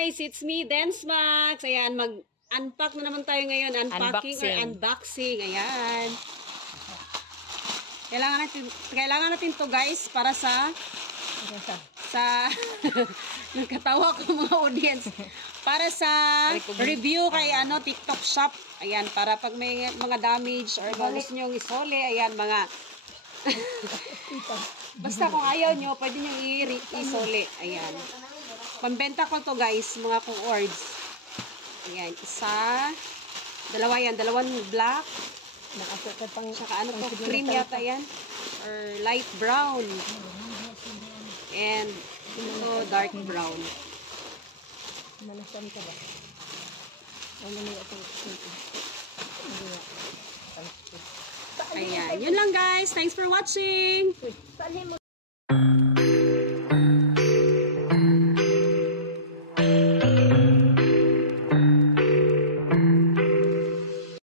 Guys, it's me, Dance Max. Ayan, mag-unpack na naman tayo ngayon. Unpacking or unboxing. Ayan. Kailangan natin to guys para sa nagkatawa ko mga audience. Para sa review kay TikTok shop. Ayan, para pag may mga damage or gusto nyo isole, ayan, mga basta kung ayaw nyo, pwede nyo isole. Ayan. Pambenta ko to guys, mga cords. Ayan, dalawa yan, dalawang black. Saka cream yata yan. Or light brown. And ito dark brown. Manasan ka ba? Ayan, yun lang guys. Thanks for watching.